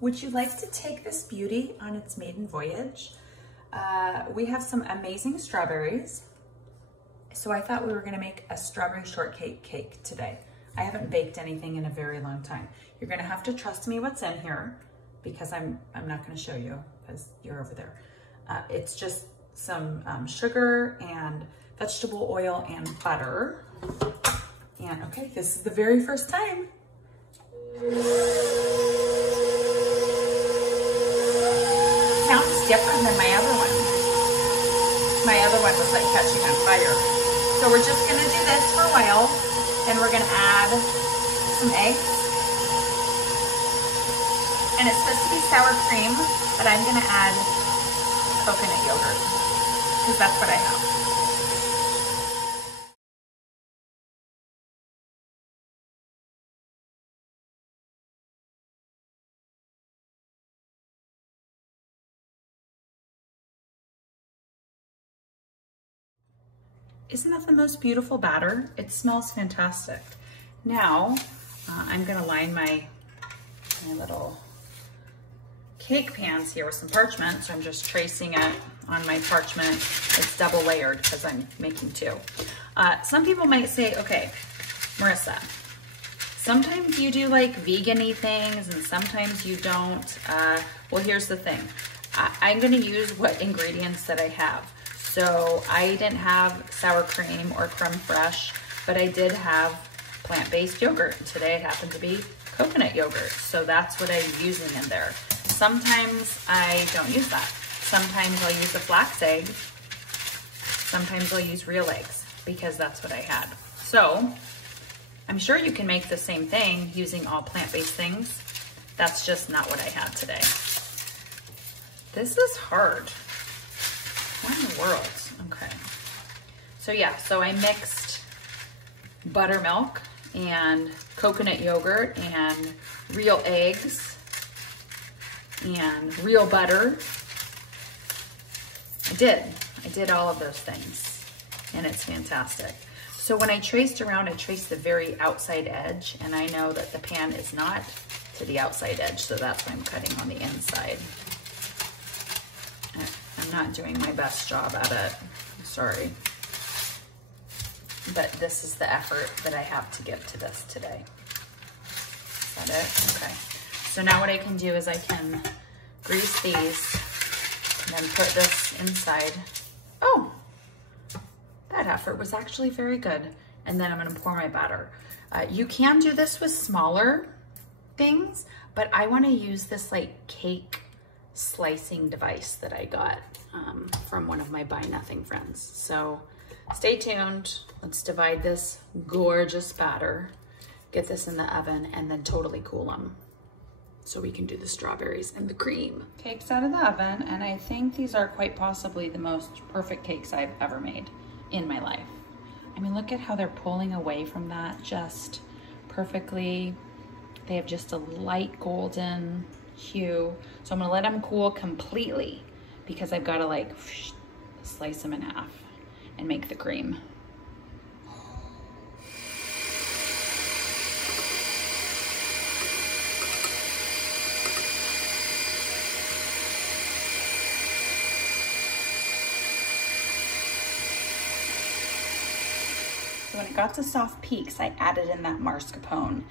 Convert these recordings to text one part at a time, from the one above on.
Would you like to take this beauty on its maiden voyage? We have some amazing strawberries. So I thought we were gonna make a strawberry shortcake cake today. I haven't baked anything in a very long time. You're gonna have to trust me what's in here because I'm not gonna show you because you're over there. It's just some sugar and vegetable oil and butter. And okay, this is the very first time. Sounds different than my other one. My other one was like catching on fire. So we're just gonna do this for a while, and we're gonna add some eggs. And it's supposed to be sour cream, but I'm gonna add coconut yogurt, because that's what I have. Isn't that the most beautiful batter? It smells fantastic. Now, I'm gonna line my little cake pans here with some parchment. So I'm just tracing it on my parchment. It's double layered because I'm making two. Some people might say, okay, Marissa, sometimes you do like vegan-y things and sometimes you don't. Well, here's the thing. I'm gonna use what ingredients that I have. So I didn't have sour cream or crème fraiche, but I did have plant-based yogurt. Today it happened to be coconut yogurt. So that's what I'm using in there. Sometimes I don't use that. Sometimes I'll use a flax egg. Sometimes I'll use real eggs because that's what I had. So I'm sure you can make the same thing using all plant-based things. That's just not what I had today. This is hard. What in the world? Okay. So yeah, so I mixed buttermilk and coconut yogurt and real eggs and real butter. I did all of those things and it's fantastic. So when I traced around, I traced the very outside edge and I know that the pan is not to the outside edge, so that's why I'm cutting on the inside. I'm not doing my best job at it, I'm sorry. But this is the effort that I have to give to this today. Is that it? Okay. So now what I can do is I can grease these and then put this inside. Oh, that effort was actually very good. And then I'm gonna pour my batter. You can do this with smaller things, but I wanna use this like cake slicing device that I got from one of my Buy Nothing friends. So stay tuned. Let's divide this gorgeous batter, get this in the oven, and then totally cool them so we can do the strawberries and the cream. Cakes out of the oven, and I think these are quite possibly the most perfect cakes I've ever made in my life. I mean, look at how they're pulling away from that just perfectly. They have just a light golden hue. So I'm gonna let them cool completely because I've gotta like slice them in half and make the cream. So when it got to soft peaks, I added in that mascarpone.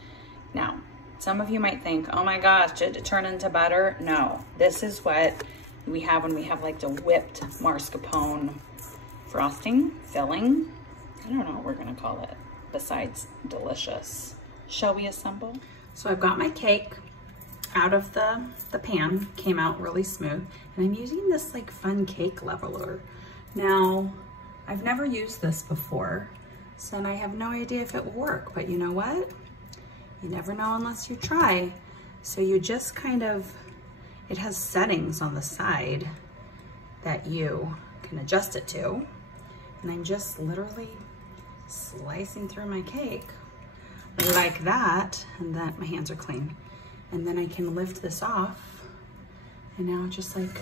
Now, some of you might think, oh my gosh, did it turn into butter? No, this is what we have when we have like the whipped mascarpone frosting, filling. I don't know what we're gonna call it besides delicious. Shall we assemble? So I've got my cake out of the pan, came out really smooth, and I'm using this like fun cake leveler. Now, I've never used this before, so I have no idea if it will work, but you know what? You never know unless you try. So you just kind of, it has settings on the side that you can adjust it to. And I'm just literally slicing through my cake like that, and then my hands are clean. And then I can lift this off and now just like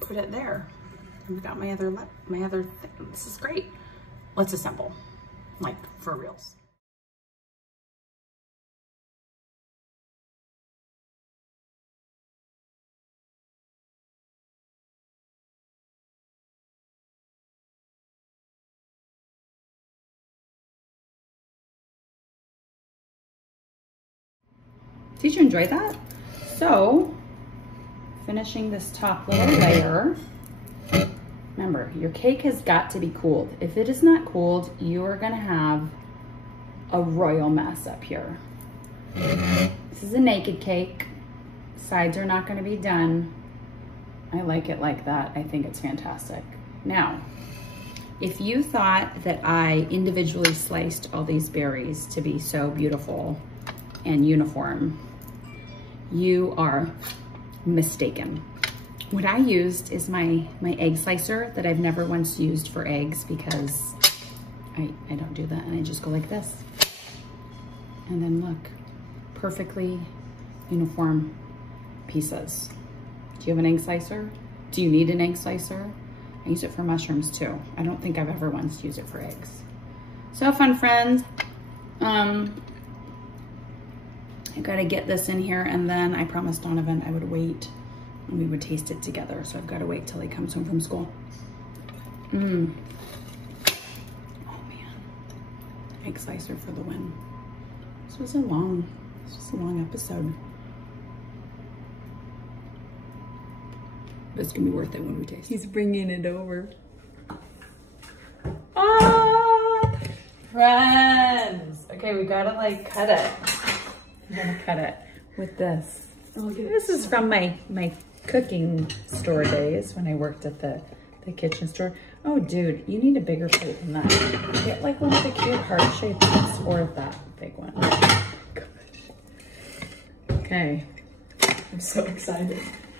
put it there. I've got my other thing. This is great. Let's assemble, like for reals. Did you enjoy that? So, finishing this top little layer. Remember, your cake has got to be cooled. If it is not cooled, you are gonna have a royal mess up here. This is a naked cake. Sides are not gonna be done. I like it like that. I think it's fantastic. Now, if you thought that I individually sliced all these berries to be so beautiful and uniform, you are mistaken. What I used is my egg slicer that I've never once used for eggs because I don't do that, and I just go like this. And then look, perfectly uniform pieces. Do you have an egg slicer? Do you need an egg slicer? I use it for mushrooms too. I don't think I've ever once used it for eggs. So fun, friends. I gotta get this in here, and then I promised Donovan I would wait and we would taste it together. So I've gotta wait till he comes home from school. Oh man, egg slicer for the win. This was a long episode. But it's gonna be worth it when we taste it. He's bringing it over. Ah, friends. Okay, we gotta like cut it. I'm gonna cut it with this. Oh, this is from my cooking store days when I worked at the kitchen store. Oh, dude, you need a bigger plate than that. Get like one of the cute heart-shaped ones or that big one. Okay. I'm so excited.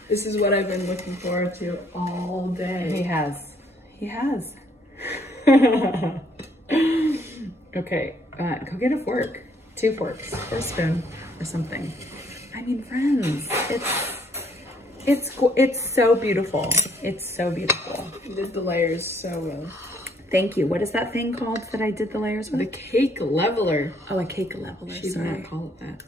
This is what I've been looking forward to all day. He has. He has. Okay, go get a fork. 2 forks or a spoon or something. I mean, friends, it's so beautiful. It's so beautiful. You did the layers so well. Thank you. What is that thing called that I did the layers with? The cake leveler. Oh, a cake leveler. She did not call it that.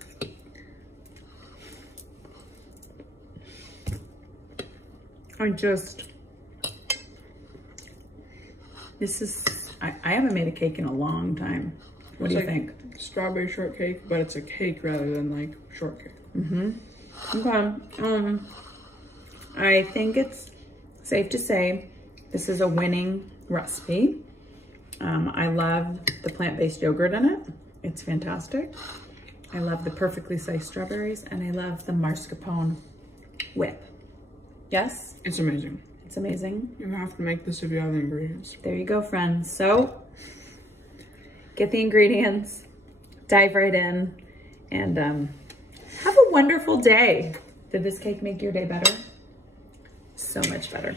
I haven't made a cake in a long time. What do you think? Strawberry shortcake, but it's a cake rather than like shortcake. Okay. I think it's safe to say this is a winning recipe. I love the plant-based yogurt in it. It's fantastic. I love the perfectly sliced strawberries, and I love the mascarpone whip. Yes? It's amazing. It's amazing. You have to make this if you have the ingredients. There you go, friends. So get the ingredients, dive right in, and have a wonderful day. Did this cake make your day better? So much better.